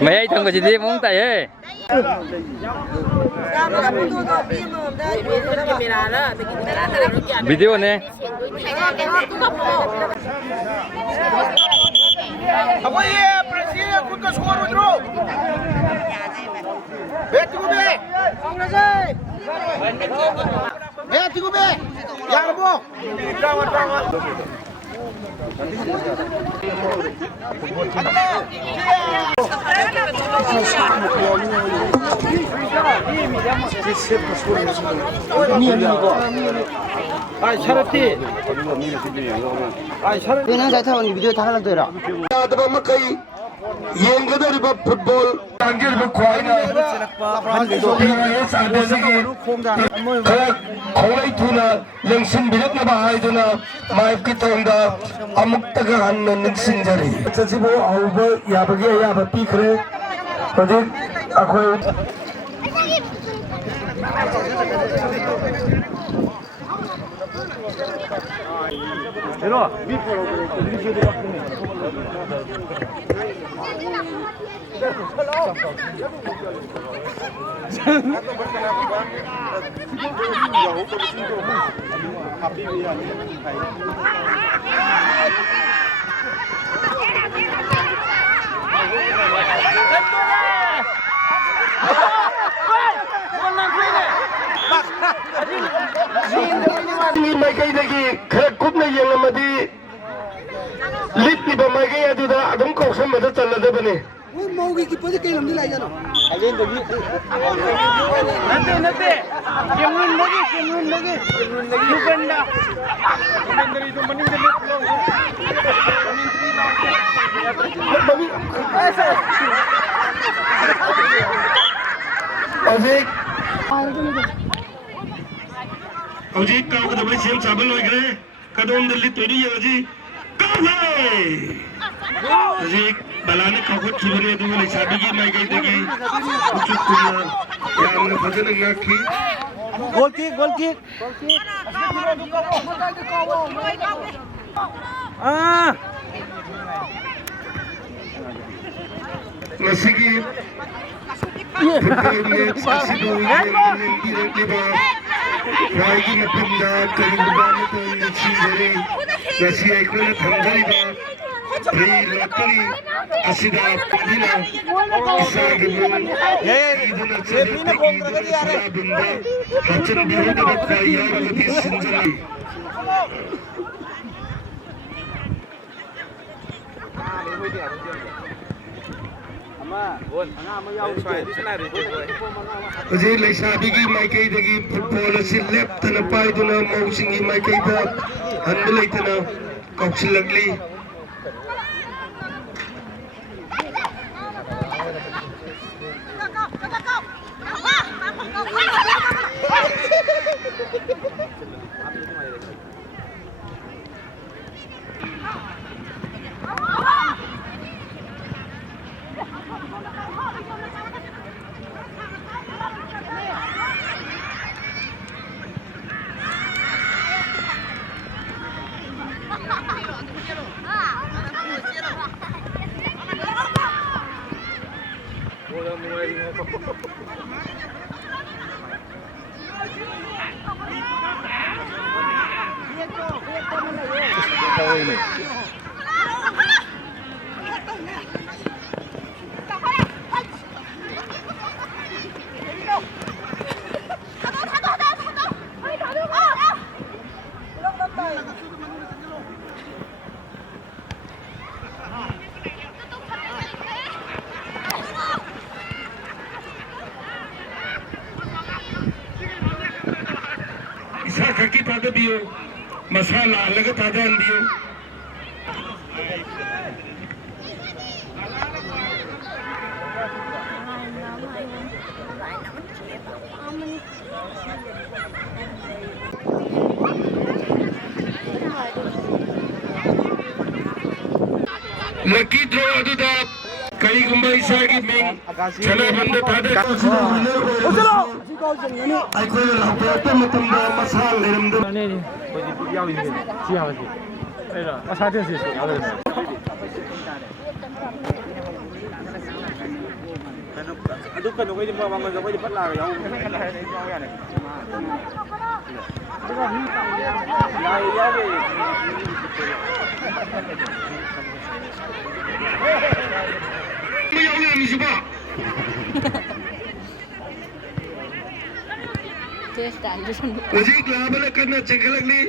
mấy ai thằng có gì đi muốn tay ấy video này 그냥 잘 타고 비디오 다 하려고 해라. ꯌꯦꯡꯒꯗꯧꯔꯤꯕ football ꯇꯥꯡꯒꯤꯔꯤꯕ ꯈ꯭ꯋꯥꯏꯅ ꯈꯔ ꯈꯣꯡꯂꯩ ꯊꯨꯅ ꯌꯦꯡꯁꯤꯟꯕꯤꯔꯛꯅꯕ ꯍꯥꯏꯗꯨꯅ ꯃꯥꯏꯞꯀꯤ ꯊꯣꯡꯗ ꯑꯃꯨꯛꯇꯒ ꯍꯟꯅ ꯅꯤꯡꯁꯤꯡꯖꯔꯤ ꯆꯠꯁꯤꯕꯨ ꯍꯧꯕ ꯌꯥꯕꯒꯤ ꯑꯌꯥꯕ ꯄꯤꯈ꯭ꯔꯦ ꯍꯧꯖꯤꯛ ꯑꯩꯈꯣꯏ 마이카이ꯗꯒꯤ खरा ꯀꯨꯞꯅ ꯌꯦꯡꯂꯝꯃꯗꯤ ꯂꯤꯠꯂꯤꯕ 마이카이 ꯑꯗꯨꯗ ꯑꯗꯨꯝ ꯀꯧꯁꯟꯕꯗ ꯆꯜꯂꯗꯕꯅꯤ ꯃꯧꯒꯤ ꯀꯤꯞꯄꯔꯁꯦ ꯀꯩ ꯂꯝꯗꯤ ꯂꯥꯛꯏꯖꯥꯅꯣ ꯑꯥꯏꯂꯦꯟꯗꯒꯤ ꯅꯠꯇꯦ ꯀꯦꯝꯔꯨꯟꯗꯒꯤ ꯌꯨꯒꯟꯗ ꯌꯨꯒꯟꯗꯒꯤꯗꯣ ꯃꯅꯤꯡꯗ ꯍꯧꯖꯤꯛ ꯀꯥꯎꯒꯗꯕ ꯁꯦꯝ ꯁꯥꯕ ꯂꯣꯏꯈ꯭ꯔꯦ ꯀꯗꯣꯝꯗ ꯂꯤꯠꯇꯣꯏꯅꯣ ꯌꯦꯡꯉꯁꯤ ꯀꯥꯎꯔꯦ ꯍꯧꯖꯤꯛ ꯕꯂꯥꯅ ꯀꯥꯎꯈꯠꯈꯤꯕꯅꯤ ꯑꯗꯨꯒ ꯂꯩꯁꯥꯕꯤꯒꯤ ꯃꯥꯏꯀꯩꯗꯒꯤ ꯎꯆꯨꯛ ꯀꯨꯝꯅ ꯌꯥꯝꯅ ꯐꯖꯅ ꯉꯥꯛꯈꯤ ꯒꯣꯜ ꯀꯤꯛ ꯉꯁꯤꯒꯤ ꯐꯨꯠꯕꯣꯜ ꯃꯦꯠꯆ ꯑꯁꯤꯕꯨ ꯌꯦꯡꯕꯤꯔꯛꯂꯤꯕ ꯈ꯭ꯋꯥꯏꯒꯤ ꯃꯐꯝꯗ ꯀꯔꯤꯒꯨꯝꯕ ꯑꯃꯇ ꯅꯤꯡꯁꯤꯡꯖꯔꯤ ꯉꯁꯤ ꯑꯩꯈꯣꯏꯅ ꯊꯝꯖꯔꯤꯕ ꯐ꯭ꯔꯤ ꯂꯣꯇꯔꯤ ꯑꯁꯤꯗ ꯄꯤꯗꯨꯅ ꯏꯁꯥꯒꯤ ꯃꯤꯡ ꯏꯗꯨꯅ ꯆꯠꯂꯛꯄꯒꯤ ꯁꯅꯥꯕꯨꯟꯗ ꯍꯥꯞꯆꯤꯟꯕꯤꯍꯧꯗꯕ ꯈ꯭ꯋꯥꯏ ꯌꯥꯎꯔꯒꯗꯤ ꯁꯤꯟꯖꯔꯤ ꯍꯧꯖꯤꯛ ꯂꯩꯁꯥꯕꯤꯒꯤ ꯃꯥꯏꯀꯩꯗꯒꯤ ꯐꯨꯠꯕꯣꯜ ꯑꯁꯤ ꯂꯦꯞꯇꯅ ꯄꯥꯏꯗꯨꯅ ꯃꯧꯁꯤꯡꯒꯤ ꯃꯥꯏꯀꯩꯗ ꯍꯟꯕ ꯂꯩꯇꯅ ꯀꯥꯎꯁꯤꯜꯂꯛꯂꯤ इसा खकी तादा बियो मसाला अलग तादा अंदियो लकी ड्रॉ अदुदा ꯀꯔꯤꯒꯨꯝꯕ ꯏꯁꯥꯒꯤ ꯃꯤꯡ ꯁꯥꯟꯅꯐꯝꯗ ꯊꯥꯗꯔꯛꯄꯁꯤꯗ ꯋꯤꯅꯔ ꯑꯣꯏꯔꯕꯁꯨ ꯑꯩꯈꯣꯏꯅ ꯂꯥꯎꯊꯣꯔꯛꯄ ꯃꯇꯝꯗ ꯃꯁꯥ ꯂꯩꯔꯝꯗꯕ ꯑꯗꯨ ꯀꯩꯅꯣꯈꯩꯗꯤ ꯃꯃꯜꯗꯣ ꯑꯩꯈꯣꯏꯗꯤ ꯐꯠ ꯂꯥꯛꯑꯒ ꯌꯥꯎꯕ ꯌꯥꯅꯤ ꯌꯥꯎꯒꯦ ꯌꯥꯎꯔꯝꯃꯤꯁꯤꯕꯣ ꯍꯧꯖꯤꯛ ꯂꯥꯕꯅ ꯀꯟꯅ ꯆꯦꯟꯈꯠꯂꯛꯂꯤ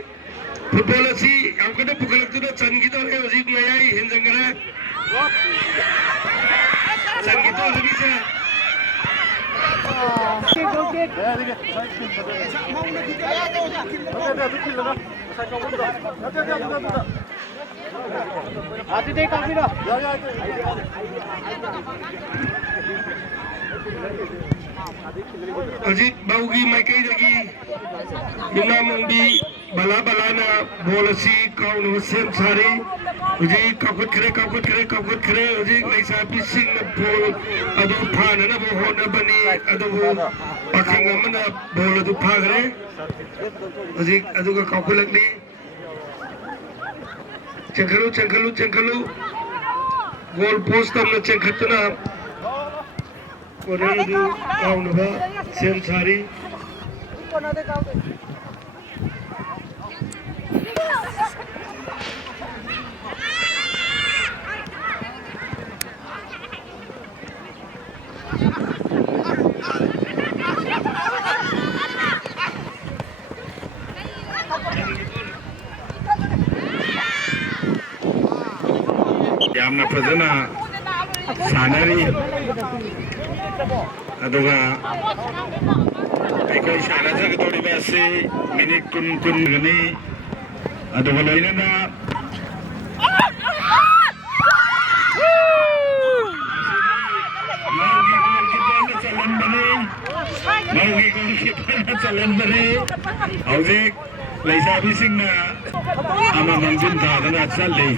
ꯐꯨꯠꯕꯣꯜ ꯑꯁꯤ ꯌꯥꯝ ꯀꯟꯅ ꯄꯨꯈꯠꯂꯛꯇꯨꯅ ꯆꯟꯈꯤꯗꯧꯔꯦ ꯍꯧꯖꯤꯛ ꯃꯌꯥꯏ ꯍꯦꯟꯖꯟꯈ꯭ꯔꯦ ꯆꯟꯈꯤꯗꯧꯔꯤꯁꯦ ꯍꯧꯖꯤꯛ ꯕꯧꯒꯤ ꯃꯥꯏꯀꯩꯗꯒꯤ ꯌꯨꯝꯅꯥꯃꯣꯡꯕꯤ ꯕꯂꯥ ꯕꯂꯥꯅ ꯕꯣꯜ ꯑꯁꯤ ꯀꯥꯎꯅꯕ ꯁꯦꯝ ꯁꯥꯔꯤ ꯍꯧꯖꯤꯛ ꯀꯥꯎꯈꯠꯈ꯭ꯔꯦ ꯍꯧꯖꯤꯛ ꯂꯩꯁꯥꯕꯤꯁꯤꯡꯅ ꯕꯣꯜ ꯑꯗꯨ ꯐꯥꯅꯅꯕ ꯍꯣꯠꯅꯕꯅꯤ ꯑꯗꯨꯕు ꯄꯥꯈꯪ ꯑꯃꯅ ꯕꯣꯜ ꯑꯗꯨ ꯐꯥꯈ꯭ꯔꯦ ꯍꯧꯖꯤꯛ ꯑꯗꯨꯒ ꯀꯥꯎꯈꯠꯂꯛꯂꯤ ꯆꯦꯟꯈꯠꯂꯨ ꯒꯣꯜ ꯄꯣꯁ ꯇꯝꯅ ꯆꯦꯟꯈꯠꯇꯨꯅ ꯀꯣꯅꯔ ꯑꯗꯨ ꯀꯥꯎꯅꯕ ꯁꯦꯝ ꯁꯥꯔꯤ ꯌꯥꯝꯅ ꯐꯖꯅ ꯁꯥꯟꯅꯔꯤ ꯑꯗꯨꯒ ꯑꯩꯈꯣꯏ ꯁꯥꯟꯅꯖꯒꯗꯧꯔꯤꯕ ꯑꯁꯤ ꯃꯤꯅꯤꯠ 10 ꯒꯅꯤ ꯑꯗꯨꯒ ꯂꯣꯏꯅꯅ ꯆꯜꯍꯟꯕꯅꯤ ꯍꯧꯖꯤꯛ ꯂꯩꯁꯥꯕꯤꯁꯤꯡꯅ ꯑꯃꯃꯝ ꯊꯥꯗꯅ ꯆꯠꯂꯤ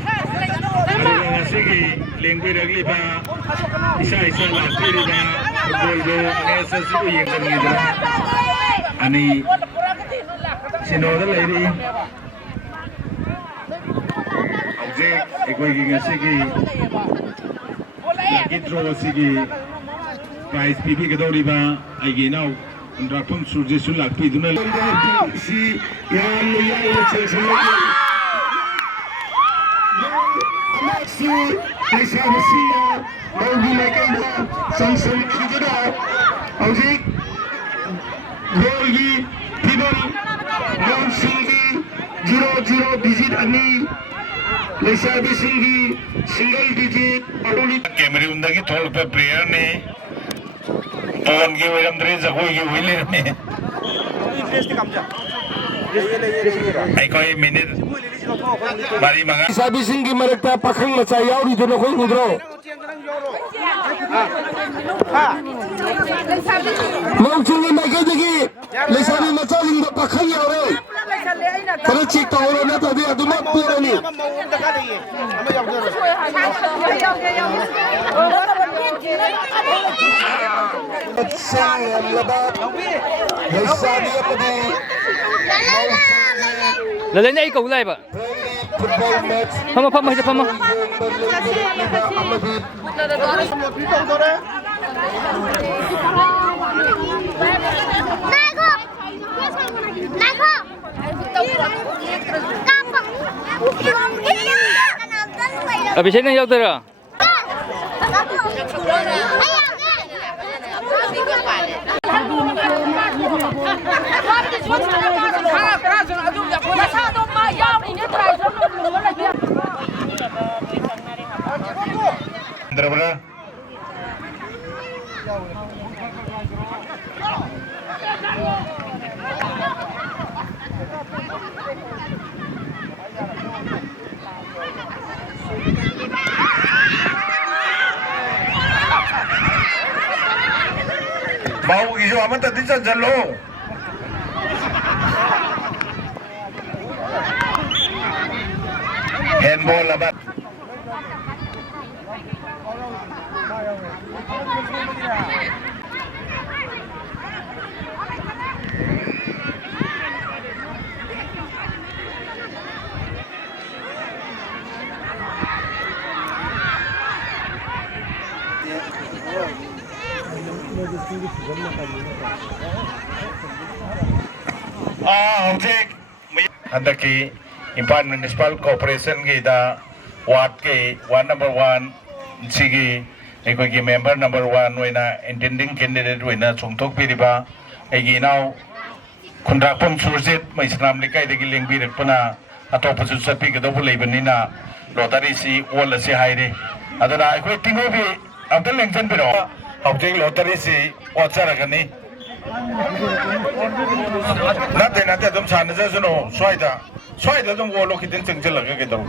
ꯑꯗꯨꯒ ꯉꯁꯤꯒꯤ ꯂꯦꯡꯕꯤꯔꯛꯂꯤꯕ ꯏꯁꯥ ꯂꯥꯛꯄꯤꯔꯤꯕ ꯐꯨꯠꯕꯣꯜꯗꯨ ꯃꯦꯠꯆ ꯑꯁꯤꯕꯨ ꯌꯦꯡꯁꯤꯟꯈꯤꯗꯨꯅ ꯑꯅꯤ ꯁꯤꯅꯣꯗ ꯂꯩꯔꯤ ꯍꯧꯖꯤꯛ ꯑꯩꯈꯣꯏꯒꯤ ꯉꯁꯤꯒꯤ ꯂꯛꯀꯤ ꯗ꯭ꯔꯣ ꯑꯁꯤꯒꯤ ꯄ꯭ꯔꯥꯏꯖ ꯄꯤꯕꯤꯒꯗꯧꯔꯤꯕ ꯑꯩꯒꯤ ꯏꯅꯥꯎ ꯀꯨꯟꯗ꯭ꯔꯥꯛꯐꯝ ꯁꯨꯔꯖꯦꯁꯨ ꯂꯥꯛꯄꯤꯗꯨꯅ ꯌꯥꯝꯅ ꯌꯥꯝꯅ ꯆꯦꯟꯁꯤꯜꯂꯛꯂꯤ ꯂꯩꯁꯥꯕꯤꯁꯤꯡꯅ ꯃꯧꯒꯤ ꯃꯥꯏꯀꯩꯗ ꯆꯪꯁꯤꯟꯈꯤꯗꯨꯅ ꯍꯧꯖꯤꯛ ꯒꯣꯜꯒꯤ ꯐꯤꯕꯝ ꯃꯧꯁꯤꯡꯒꯤ 0-0 ꯗꯤꯖꯤꯠ 2 ꯂꯩꯁꯥꯕꯤꯁꯤꯡꯒꯤ ꯁꯤꯡꯒꯜ ꯗꯤꯖꯤꯠ ꯀꯦꯃꯦꯔꯨꯟꯗꯒꯤ ꯊꯣꯛꯂꯛꯄ ꯄ꯭ꯂꯦꯌꯔꯅꯤ ꯕꯣꯜꯒꯤ ꯑꯣꯏꯔꯝꯗ꯭ꯔꯦ ꯖꯒꯣꯏꯒꯤ ꯑꯣꯏ ꯂꯩꯔꯝꯃꯦ ꯑꯩꯈꯣꯏ ꯃꯤꯅꯤꯠ 4-5 ꯂꯩꯁꯥꯕꯤꯁꯤꯡꯒꯤ ꯃꯔꯛꯇ ꯄꯥꯈꯪ ꯃꯆꯥ ꯌꯥꯎꯔꯤꯗꯨ ꯅꯈꯣꯏ ꯎꯗ꯭ꯔꯣ ꯃꯧꯁꯤꯡꯒꯤ ꯃꯥꯏꯀꯩꯗꯒꯤ ꯂꯩꯁꯥꯕꯤ ꯃꯆꯥꯁꯤꯡꯗ ꯄꯥꯈꯪ ꯌꯥꯎꯔꯦ ꯈꯔ ꯆꯦꯛ ꯇꯧꯔꯣ ꯅꯠꯇ꯭ꯔꯗꯤ ꯑꯗꯨꯃꯛ ꯄꯤꯔꯅꯤ ꯂꯩꯁꯥꯕꯤ ꯑꯃꯗꯤ ꯂꯂꯩꯅ ꯑꯩ ꯀꯧ ꯂꯥꯏꯕ ꯐꯨꯠꯕꯣꯜ ꯃꯦꯠꯆ ꯐꯝꯃ ꯍꯥꯏꯗ ꯐꯝꯃ ꯑꯕꯤꯁꯦꯛ ꯅꯪ ꯌꯥꯎꯗꯣꯏꯔꯣ ꯃꯧꯒꯤꯁꯨ ꯑꯃꯠꯇꯗꯤ ꯆꯟꯁꯤꯜꯂꯣ ꯍꯦꯟꯕꯣꯜ ꯑꯃ ꯍꯧꯖꯤꯛ ꯍꯟꯗꯛꯀꯤ ꯏꯝꯐꯥꯜ ꯃ꯭ꯌꯨꯅꯤꯁꯤꯄꯥꯜ ꯀꯣꯔꯄꯣꯔꯦꯁꯟꯒꯤꯗ ꯋꯥꯔꯗꯀꯤ ꯋꯥꯔꯗ ꯅꯝꯕꯔ 1 ꯁꯤꯒꯤ ꯑꯩꯈꯣꯏꯒꯤ ꯃꯦꯝꯕꯔ ꯅꯝꯕꯔ 1 ꯑꯣꯏꯅ ꯏꯟꯇꯦꯟꯗꯤꯡ ꯀꯦꯟꯗꯤꯗꯦꯠ ꯑꯣꯏꯅ ꯆꯣꯡꯊꯣꯛꯄꯤꯔꯤꯕ ꯑꯩꯒꯤ ꯏꯅꯥꯎ ꯈꯨꯟꯗ꯭ꯔꯥꯛꯄꯝ ꯁꯨꯔꯖꯤꯠ ꯃꯩꯁꯅꯥꯝ ꯂꯩꯀꯥꯏꯗꯒꯤ ꯂꯦꯡꯕꯤꯔꯛꯄꯅ ꯑꯇꯣꯞꯄꯁꯨ ꯆꯠꯄꯤꯒꯗꯧꯕ ꯂꯩꯕꯅꯤꯅ ꯂꯣꯇꯔꯤꯁꯤ ꯑꯣꯜꯂꯁꯤ ꯍꯥꯏꯔꯤ ꯑꯗꯨꯅ ꯑꯩꯈꯣꯏ ꯇꯤꯡꯉꯣꯕꯤ ꯑꯝꯇ ꯂꯦꯡꯁꯤꯟꯕꯤꯔꯛꯑꯣ ꯍꯧꯖꯤꯛ ꯂꯣꯇꯔꯤꯁꯤ ꯑꯣꯠꯆꯔꯒꯅꯤ नते नते तुम सामने से सुनो स्वाइदा तुम वो लोग कितने चंचल लगे के दरो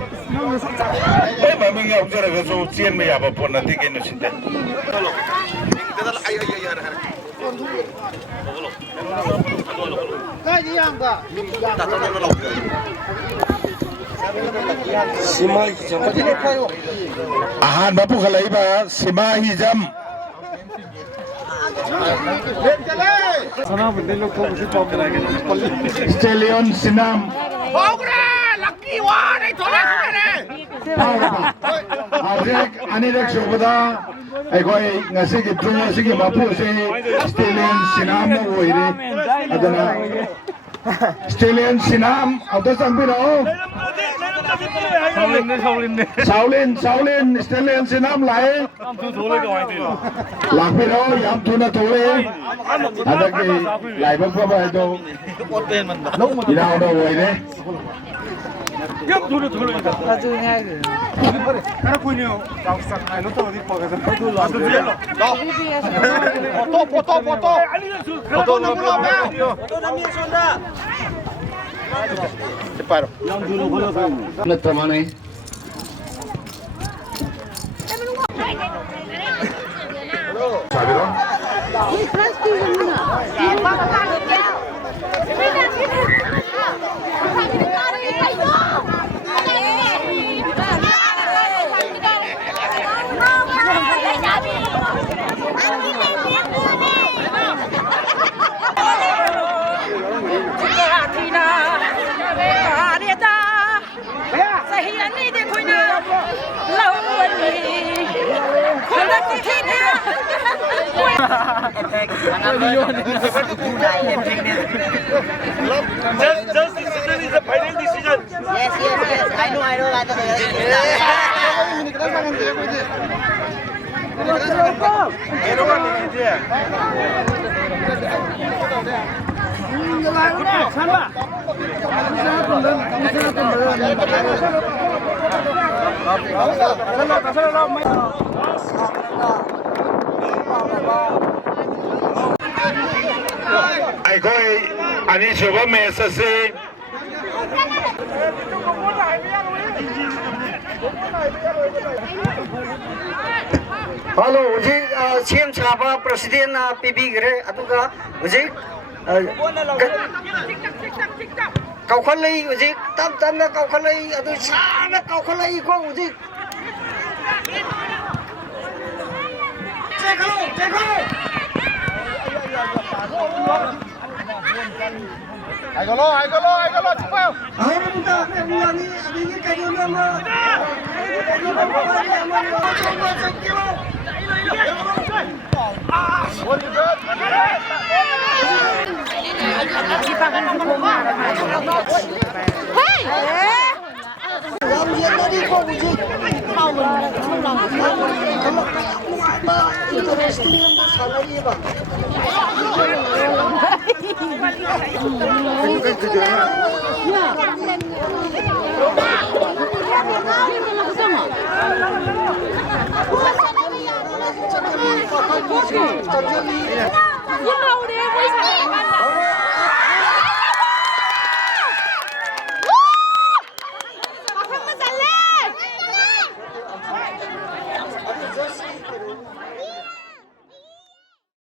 भाई मम्मी के अवसर है सो चेन में याबा पोन नती के नुसिते आहान बापू खलाई बा सिमा ही जम स्टेलियन सिनाम लक्की वार अनिरक शोभदा अखोई ngasi ड्रो सिगी मापू से स्टेलियन सिनाम न ओइरे अदना स्टेलियन सिनाम अदो संबिरो साउलिन स्टेलियन सिनाम लाए लापिरो याम तुना तोले अदकी लाइबक बाबा दो इनाव दो ओइरे नत्रमाने साबिरो Just decision is a final decision. Yes. I know. अखोई अनिशुभ मैच से हेलो जी सीएम साहब प्रेसिडेंट पीबीगरे अतुका जी कौखलई जी तब तब कौखलई अदु साना कौखलई को जी देखो I go low, chupao. You know,